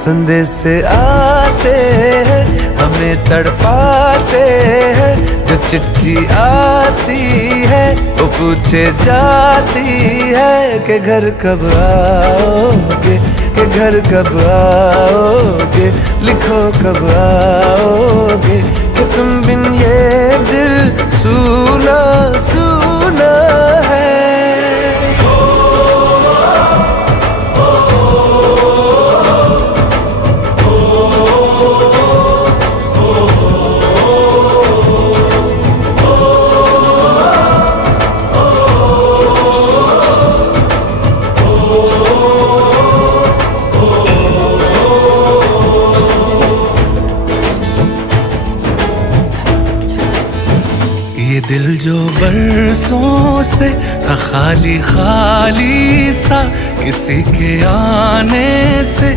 संदेश आते हैं हमें तड़पाते हैं, जो चिट्ठी आती है वो पूछे जाती है कि घर कब आओगे, कि घर कब आओगे, लिखो कब आओगे, कि तुम बिन ये दिल सूना सूना है। ये दिल जो बरसों से था खाली खाली सा, किसी के आने से